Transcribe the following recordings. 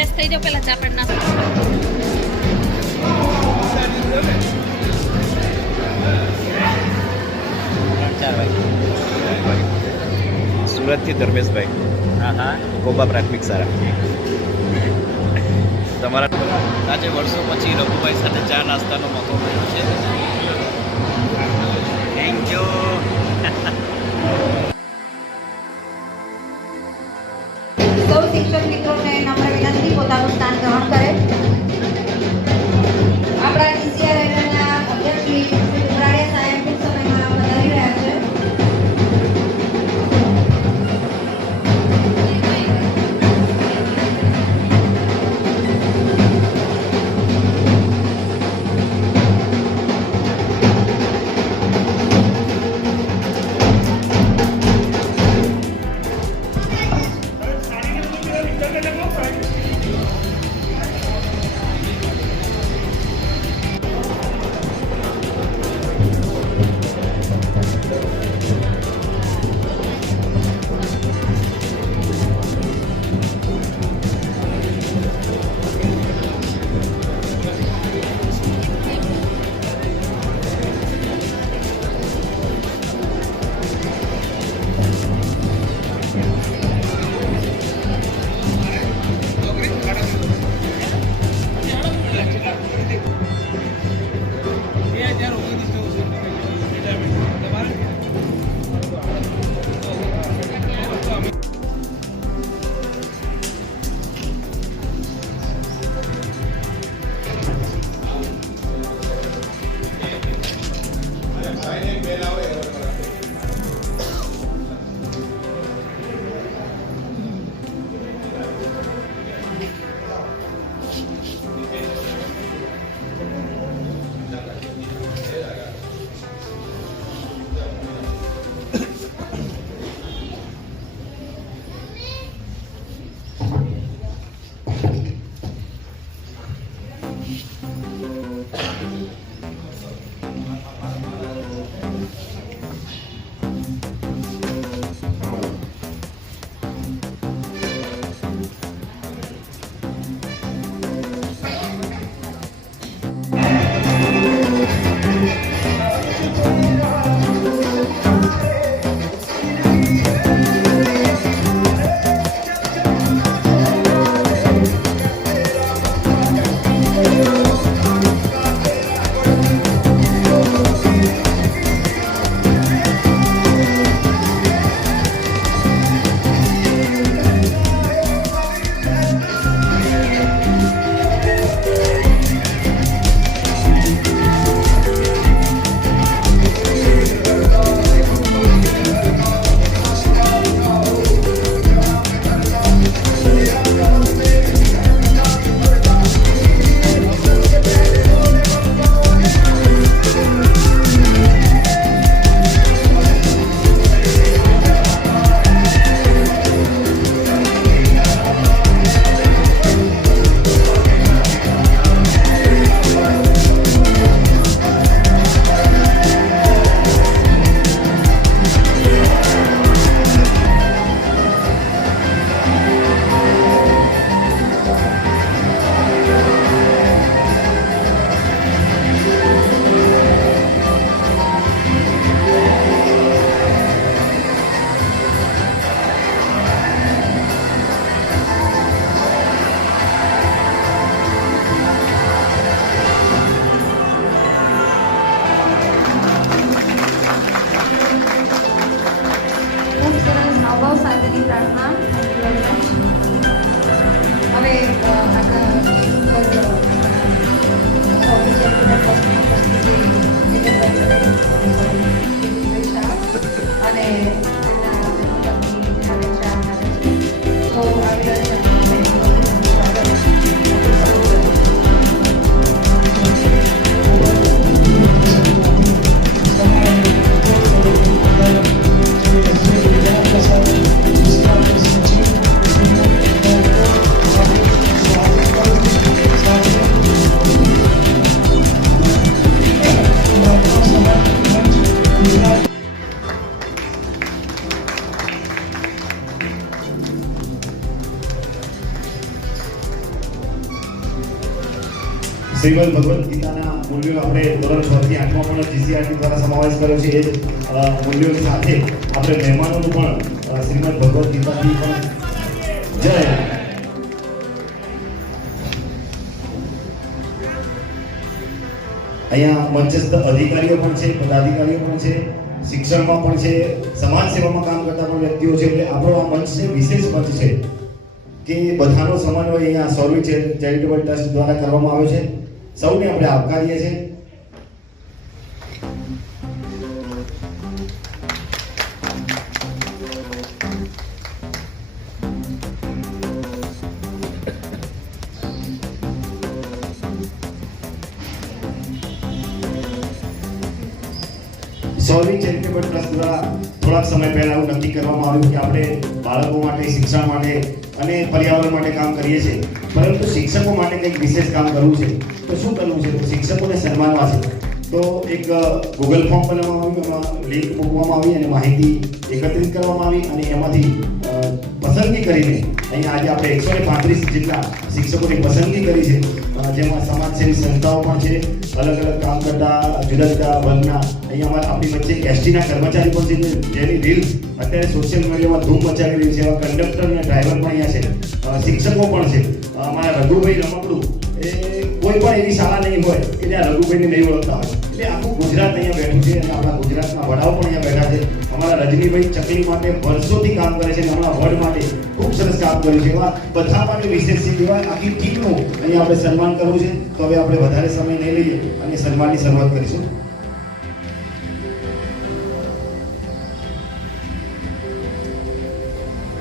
Fresh થઈ જાવ પહેલા ચાપડ નાસ્તો. સુરતથી ધર્મેશભાઈ. હા હા, કોબા પ્રાથમિક શાળા. તમારા આજે વર્ષો પછી રઘુભાઈ સાથે ચા નાસ્તાનો મોકો મળ્યો છે. Thank you. સૌ શિક્ષક મિત્રોને નમ્ર વિનંતી પોતાનું સ્થાન ગ્રહણ કરે. આપણા ટીસીઆર રેલવેના અધ્યક્ષ શ્રી ઉમરાડિયા સાહેબ ટૂંક સમયમાં પધારી રહ્યા છે. શ્રીમદ ભગવદ્ ગીતાના મૂલ્યો આપણે ધોરણ 6 થી 8 માં પણ જીસીઆરટી દ્વારા સમાવેશ કર્યો છે. એ જ મૂલ્યોની સાથે આપણે મહેમાનોનું પણ શ્રીમદ ભગવદ્ ગીતાથી પણ જય. અહીંયા મંચસ્થ અધિકારીઓ પણ છે, પદાધિકારીઓ પણ છે, શિક્ષણમાં પણ છે, સમાજ સેવામાં કામ કરતા પણ વ્યક્તિઓ છે. એટલે આપણો આ મંચ છે વિશેષ મંચ છે કે બધાનો સમન્વય અહીંયા સૌરવી ચેરિટેબલ ટ્રસ્ટ દ્વારા કરવામાં આવ્યો છે. સૌને આપણે આવકારીએ છીએ. સૌરવી ચેરિટેબલ ટ્રસ્ટ દ્વારા થોડાક સમય પહેલા એવું નક્કી કરવામાં આવ્યું કે આપણે બાળકો માટે, શિક્ષણ માટે અને પર્યાવરણ માટે કામ કરીએ છીએ, પરંતુ શિક્ષકો માટે કંઈક વિશેષ કામ કરવું છે. તો શું કરવું છે? તો શિક્ષકોને સન્માનવા છે. તો એક ગૂગલ ફોર્મ બનાવવામાં આવ્યું, એમાં લિંક મૂકવામાં આવી અને માહિતી એકત્રિત કરવામાં આવી અને એમાંથી પસંદગી કરીને અહીંયા આજે આપણે 135 જેટલા શિક્ષકોની પસંદગી કરી છે, જેમાં સમાજસેવી સંસ્થાઓ પણ છે, અલગ અલગ કામ કરતા જુદા જુદા વર્ગના. અહીંયા આપણી વચ્ચે એસટીના કર્મચારી પણ છે, જેની રીલ અત્યારે સોશિયલ મીડિયામાં ધૂમ મચાવી રહી છે. એવા કંડક્ટર અને ડ્રાઈવર પણ અહીંયા છે, શિક્ષકો પણ છે. અમારા રઘુભાઈ રમકડું એ કોઈ પણ એવી શાળા નહીં હોય કે જ્યાં રઘુભાઈને નહીં ઓળખતા હોય. એટલે આખું ગુજરાત અહીંયા બેઠું છે અને આપણા ગુજરાતના વડાઓ પણ અહીંયા બેઠા છે. અમારા રજનીભાઈ ચકલી માટે વર્ષોથી કામ કરે છે અને હમણાં વર્ડ માટે ખૂબ સરસ કામ કર્યું છે. એવા બધા માટે વિશેષ છે. એવા આખી ટીમનું અહીંયા આપણે સન્માન કરવું છે. તો હવે આપણે વધારે સમય નહીં લઈએ અને સન્માનની શરૂઆત કરીશું.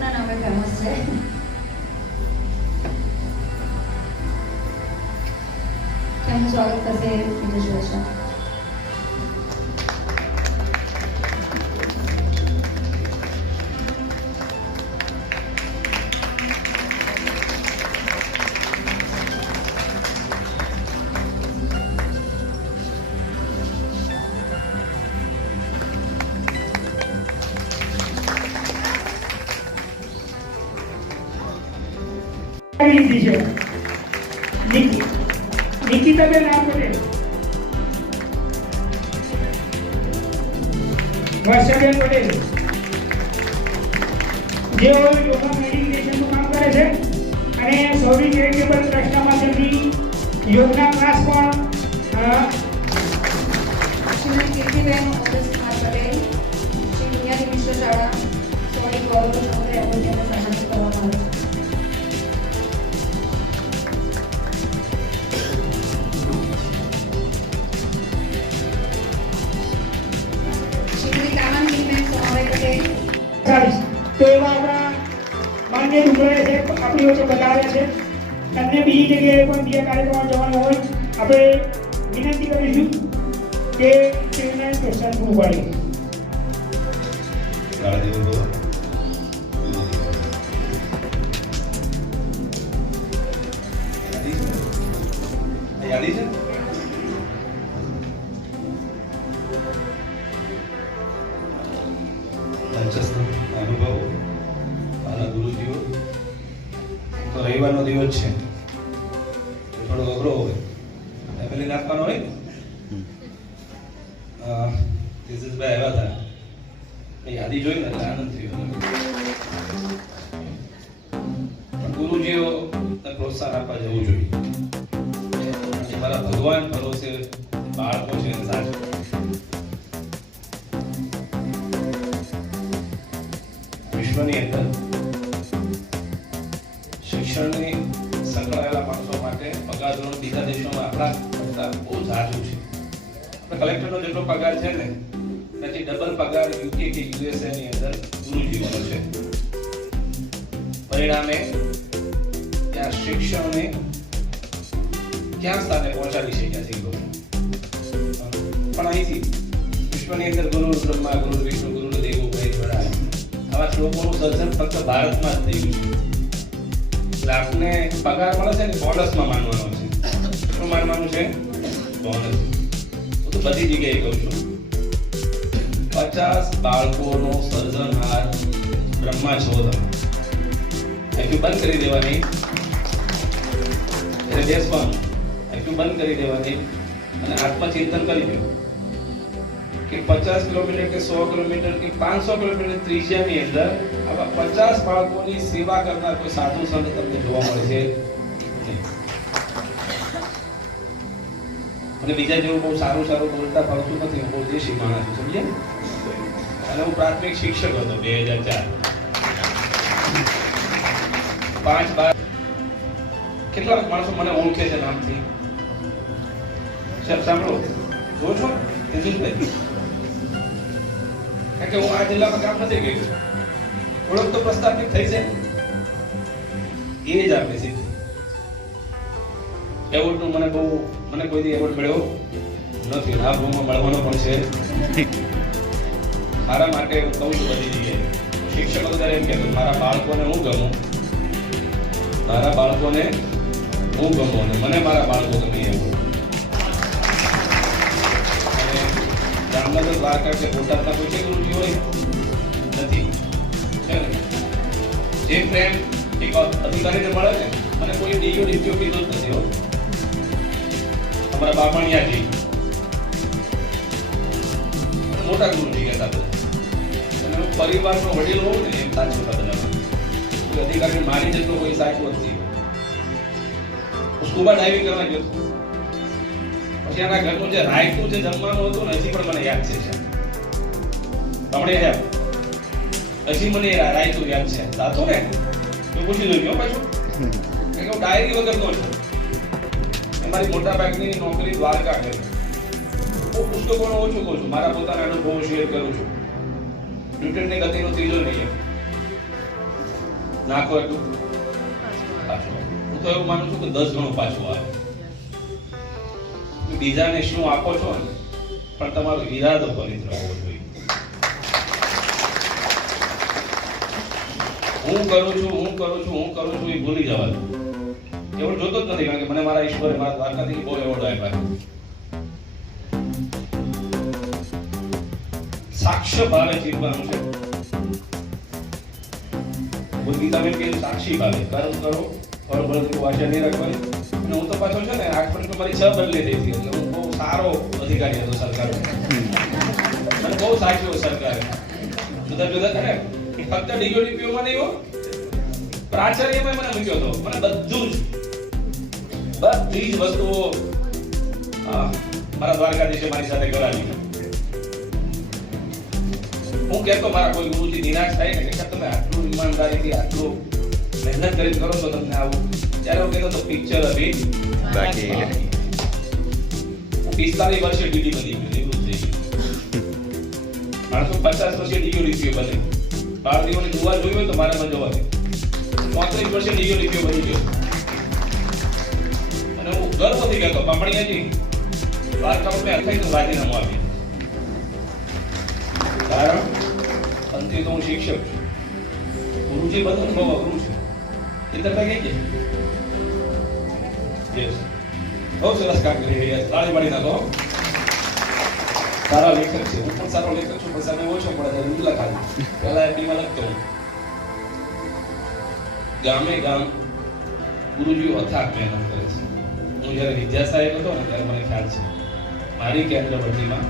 નામે ફેમસ છે. તેમનું સ્વાગત કરશે વિજય શાહ. લીધી છે નિકિતાબેન નામ પટેલ, વર્ષાબેન પટેલ, જેઓ યોગા મેડિટેશનનું કામ કરે છે અને સૌરવી ચેરિટેબલ ટ્રસ્ટના માધ્યમથી યોગના ક્લાસ પણ શ્રીમતી કીર્તિબેન ઓગસ્ટનાથ પટેલ, શ્રી દુનિયાની મિશ્ર શાળા સોની ગૌરવ સમગ્ર એવોર્ડને સન્માનિત કરવામાં આવે છે. તો એવા આપણા માન્ય ડુંગરાએ છે આપણી વચ્ચે બતાવ્યા છે. તમને બીજી જગ્યાએ પણ બીજા કાર્યક્રમમાં જવાનું હોય આપણે વિનંતી કરીશું કે તેમને પ્રોત્સાહન પૂરું પાડે. યાદી છે અનુભવ મારા ગુરુજીઓ. તો રવિવારનો દિવસ છે, થોડો અઘરો હોય, ફેમિલી નાખવાનો હોય ને. ભાઈ આવ્યા હતા, યાદી જોઈને એટલે આનંદ થયો. પણ ગુરુજીઓ પ્રોત્સાહન આપવા જવું જોઈએ. મારા ભગવાન ભરોસે બાળકો છે સાચું. વિશ્વની અંદર શિક્ષણની સંકળાયેલા માણસો માટે પગાર ધોરણ બીજા દેશોમાં આપણા કરતા બહુ ઝાઝું છે. આપણે કલેક્ટરનો જેટલો પગાર છે ને એનાથી ડબલ પગાર યુકે કે યુએસએ ની અંદર ગુરુજીઓનો છે. પરિણામે ત્યાં શિક્ષણને ક્યાં સ્થાને પહોંચાડી શક્યા છે લોકો. પણ અહીંથી વિશ્વની અંદર ગુરુ બ્રહ્મા, ગુરુ વિષ્ણુ, ગુરુ દેવો વગેરે આવા શ્લોકોનું સર્જન ફક્ત ભારતમાં જ થયું છે. એટલે આપને પગાર મળે છે ને બોનસમાં માનવાનો છે. શું માનવાનું છે? બોનસ. હું તો બધી જગ્યાએ કહું છું 50 બાળકોનો સર્જનહાર બ્રહ્મા છો તમે. આખી બંધ કરી દેવાની એટલે બેસવાનું. આખી યુટ્યુબ બંધ કરી દેવાની અને આત્મચિંતન કરી દો કે 50 કિલોમીટર કે 100 કિલોમીટર કે 500 કિલોમીટર ત્રિજ્યાની અંદર આવા 50 બાળકોની સેવા કરનાર કોઈ સાધુ સંત તમને જોવા મળે છે નહીં. અને બીજા જેવું બહુ સારું બોલતા ફાવતું નથી. હું બહુ દેશી માણસ છું, સમજ્યા? અને હું પ્રાથમિક શિક્ષક હતો 2004. 5 બાર કેટલાક માણસો મને ઓળખે છે નામથી. સાહેબ સાંભળો, જો છો તેજસભાઈ, કારણ કે હું આ જિલ્લામાં કામ નથી કર્યું. ઓળખ તો પ્રસ્થાપિત થઈ છે, એ જ આપે છે. એવોર્ડનું મને કોઈ દી એવોર્ડ મળ્યો નથી. આ રૂમમાં મળવાનો પણ છે. મારા માટે હું કહું છું બધી જગ્યાએ, શિક્ષકો ત્યારે એમ કહેતો મારા બાળકોને હું ગમું, અને મને મારા બાળકો ગમે એવું. અને જામનગર, દ્વારકા કે બોટાદના કોઈ છે ગુરુજી હોય નથી, છે ને? જે પ્રેમ એક અધિકારીને મળે ને, મને કોઈ ડીઓ ડીપીઓ કીધો જ નથી હો. અમારા બાપણિયાજી મોટા ગુરુજી કહેતા બધા. અને હું પરિવારનો વડીલ હોઉં ને એમ સાચું બદલામાં અધિકારી મારી જેટલો કોઈ સાચું નથી. સ્કૂબા ડાઇવિંગ કરવા ગયો હતો. પછી આના ઘરનું જે રાયતું જે જમવાનું હતું ને, હજી પણ મને યાદ છે. હજી મને રાયતું યાદ છે. સાચું ને? તો પૂછી જોજો પાછું, કે હું ડાયરી વગરનો છું. મારી મોટા ભાગની નોકરી દ્વારકા કરી. હું પુસ્તકોનો ઓછું કહું છું, મારા પોતાના અનુભવો શેર કરું છું. ન્યૂટનની ગતિનો ત્રીજો નિયમ નાખો એટલું પાછું. હું તો એવું માનું છું કે 10 ગણું પાછું આવે. બીજાને શું આપો છો ને, પણ તમારો ઈરાદો પવિત્ર હોવો જોઈએ. હું કરું છું એ ભૂલી જવાનું. એવોર્ડ જોતો જ નથી, કારણ કે મને મારા ઈશ્વરે મારા દ્વારકાથી બહુ એવોર્ડ આપ્યા. સાક્ષ્ય ભાવે જીવવાનું છે. ગીતામાં કે સાક્ષી ભાવે કર્મ કરો, ફળ ભળતું આશા નહીં રાખવાની. અને હું તો પાછો છે ને 8 મિનિટ મારી 6 બદલી દઈ હતી. એટલે હું બહુ સારો અધિકારી હતો સરકાર. મને બહુ સાચવ્યો સરકારે. જુદા કરે ફક્ત ડીઓડીપીઓમાં નહીં હો, પ્રાચાર્યમાં મને મૂક્યો હતો. મને બધી જ વસ્તુઓ મારા દ્વારકાધીશે મારી સાથે કરાવી. હું કહેતો મારા કોઈ ગુરુજી નિરાશ થાય ને કે તમે આટલું ઈમાનદારીથી આટલું મહેનત કરીને કરો છો, તમને આવું. ત્યારે હું કહેતો તો પિક્ચર અભી બાકી. હું 45 વર્ષે ડીડી બની ગયું, નિવૃત્ત થઈ ગયું. માણસો 50 વર્ષે ડીઓ ડીપીઓ બને. ભારતીયોની દુઆ જોઈ હોય તો મારે પણ જોવા દે. 35 વર્ષે ડીઓ ડીપીઓ બની ગયો. અને હું ગર્વથી કહેતો પાપણિયાજી દ્વારકામાં મેં અખાઈ રાજીનામું આપ્યું. કારણ અંતે તો હું શિક્ષક છું. ગુરુજી બનવું બહુ અઘરું છે. એ તો કઈ છે. બહુ સરસ કામ કરી રહ્યા છે. તાળી પાડી નાખો. સારા લેખક છે. હું પણ સારો લેખક છું, પણ સમય ઓછો પડે છે. હું લખાવું પહેલા એપીમાં લખતો હું. ગામે ગામ ગુરુજીઓ અથાગ મહેનત કરે છે. હું જ્યારે વિદ્યા સાહેબ હતો ને ત્યારે મને ખ્યાલ છે મારી કેન્દ્રવર્તીમાં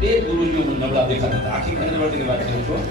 2 ગુરુજીઓ નબળા દેખાતા હતા. આખી કેન્દ્રવર્તીની વાત કરું છું.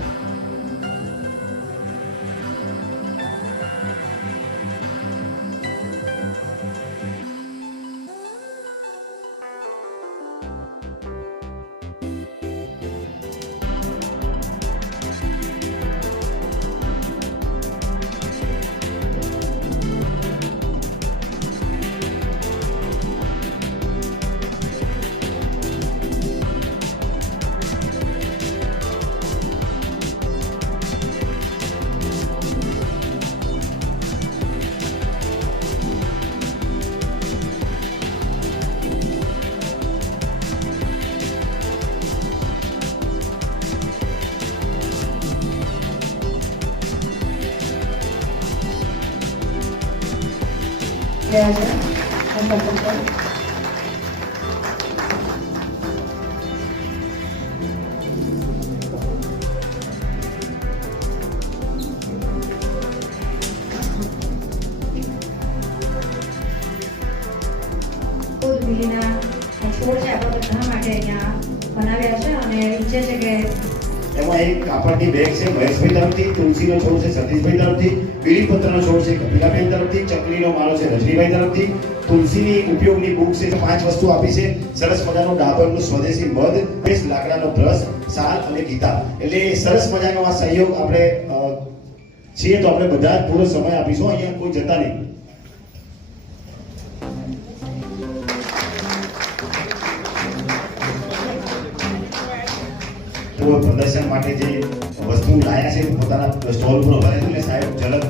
જે જગ્યાએ એમાં એક કાપડની બેગ છે મહેશભાઈ તરફથી, તુલસીનો છોડ છે સતીશભાઈ તરફથી, બીડીપત્રનો છોડ છે કપિલાબેન તરફથી, ચકલીનો માળો છે રજનીભાઈ તરફથી, તુલસીની ઉપયોગની બુક છે 5 વસ્તુ આપી છે, સરસ મજાનો ડાબરનું સ્વદેશી મધ, બેસ લાકડાનો બ્રશ, સાલ અને ગીતા. એટલે સરસ મજાનો આ સહયોગ આપણે છીએ તો આપણે બધા જ પૂરો સમય આપીશું, અહીંયા કોઈ જતા નહીં. તો પ્રદર્શન માટે જે વસ્તુ લાયા છે પોતાના સ્ટોલ ઉપર ઉભા રહેશે એટલે સાહેબ ઝલક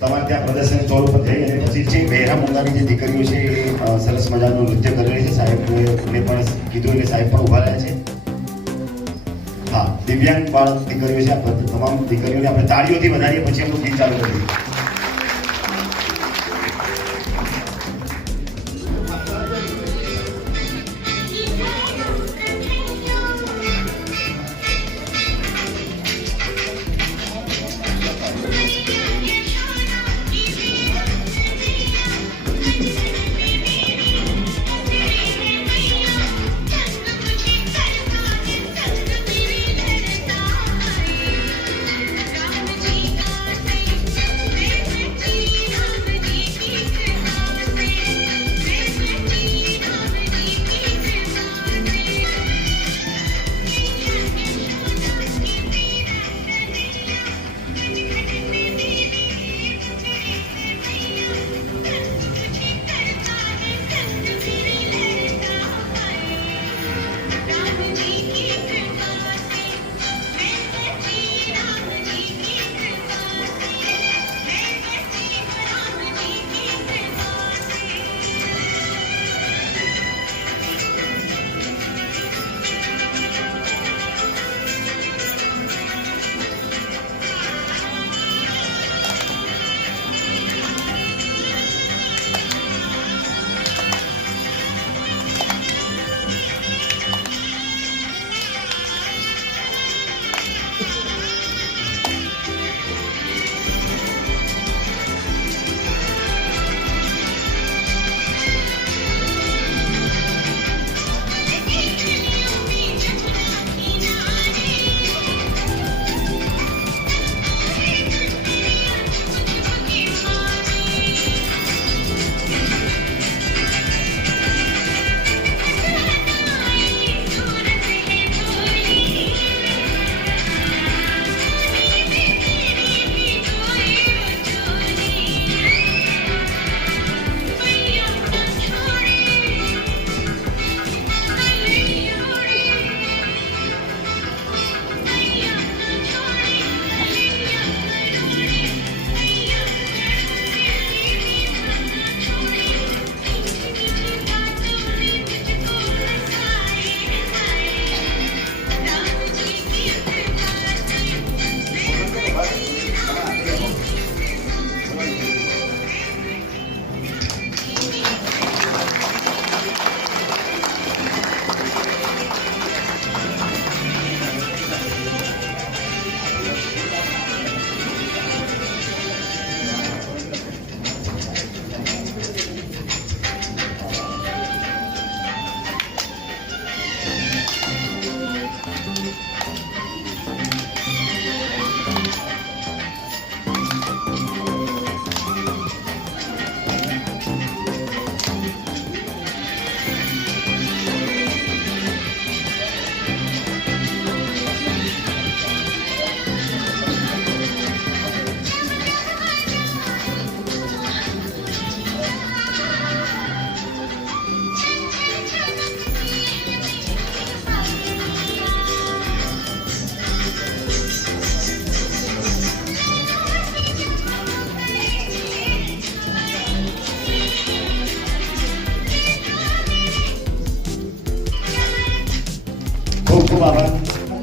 તમારે ત્યાં પ્રદર્શન સ્ટોલ ઉપર જઈ અને પછી જે બહેરા મુંગાની જે દીકરીઓ છે એ સરસ મજાનું નૃત્ય કરી રહી છે. સાહેબને પણ કીધું એટલે સાહેબ પણ ઉભા રહ્યા છે. હા, દિવ્યાંગ બાળક દીકરીઓ છે, આ તમામ દીકરીઓને આપણે તાળીઓથી વધારીએ પછી આપણું ગીત ચાલુ કરીએ.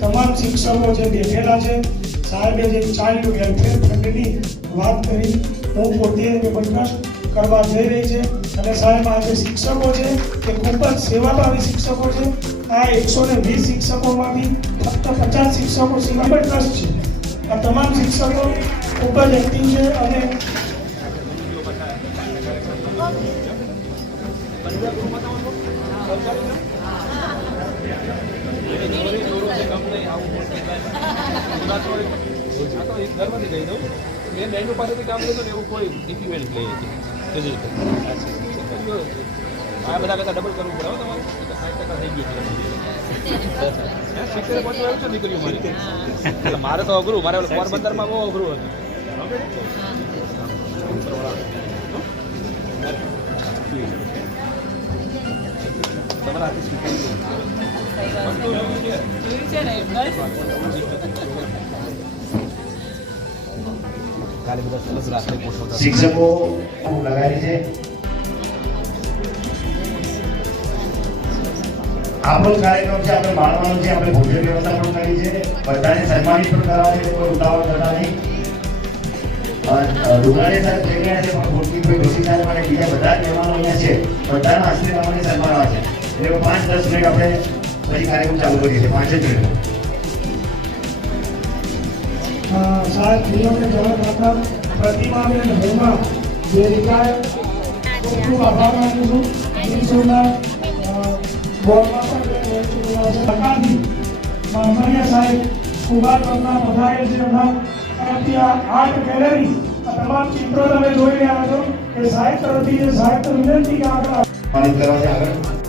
તમામ શિક્ષકો જે બેઠેલા છે, સાહેબે જે ચાઇલ્ડ વેલફેર ફંડની વાત કરી, હું પોતે બરખાસ્ત કરવા જઈ રહી છે અને સાહેબ આ જે શિક્ષકો છે એ ખૂબ જ સેવાભાવી શિક્ષકો છે. આ 120 શિક્ષકોમાંથી ફક્ત 50 શિક્ષકો સિવાય ટ્રસ્ટ છે. આ તમામ શિક્ષકો ખૂબ જ એક્ટિવ છે અને કંપની ઘરમાંથી કહી દઉં મેં બેંકો પાસેથી કામ લીધું ને એવું કોઈ ઇક્વિપમેન્ટ લઈએ છીએ આ બધા કરતાં ડબલ કરવું પડે હો તમારે 60% થઈ ગયું છે 70 પહોંચવા આવ્યું છે દીકરીઓ મારી એટલે મારે તો અઘરું મારે પોરબંદરમાં બહુ અઘરું હતું તમારા હાથે સ્વીકારી કાલે બધા સરસ રાત્રે પોષો શિક્ષકો લગાવી છે આપણો કાર્યક્રમ છે આપણે માણવાનો છે આપણે ભોજન વ્યવસ્થા પણ કરી છે બધાને સન્માનિત પણ કરવા છે કોઈ ઉતાવળ કરતા નહીં દુકાને સાહેબ જઈ ગયા છે પણ ખોટની કોઈ ડોસી સાહેબ અને બીજા બધા જ મહેમાનો અહીંયા છે બધાના હસ્તે તમને સન્માનવા છે એટલે 5-10 મિનિટ આપણે પછી કાર્યક્રમ ચાલુ કરીએ છીએ 5 જ મિનિટ સાહેબ જીવનને જવાબ આપતા પ્રતિમાબેન હોમા જે રિટાયર ખૂબ ખૂબ આભાર માનું છું વિશ્વના બોર્ડમાં પણ સરકારથી માનનીય સાહેબ કુબાર પરના પધારેલ છે હમણાં અને ત્યાં આર્ટ ગેલેરી આ તમામ ચિત્રો તમે જોઈ રહ્યા છો એ સાહેબ તરફથી જે સાહેબ તો વિનંતી કે આગળ કરવા છે આગળ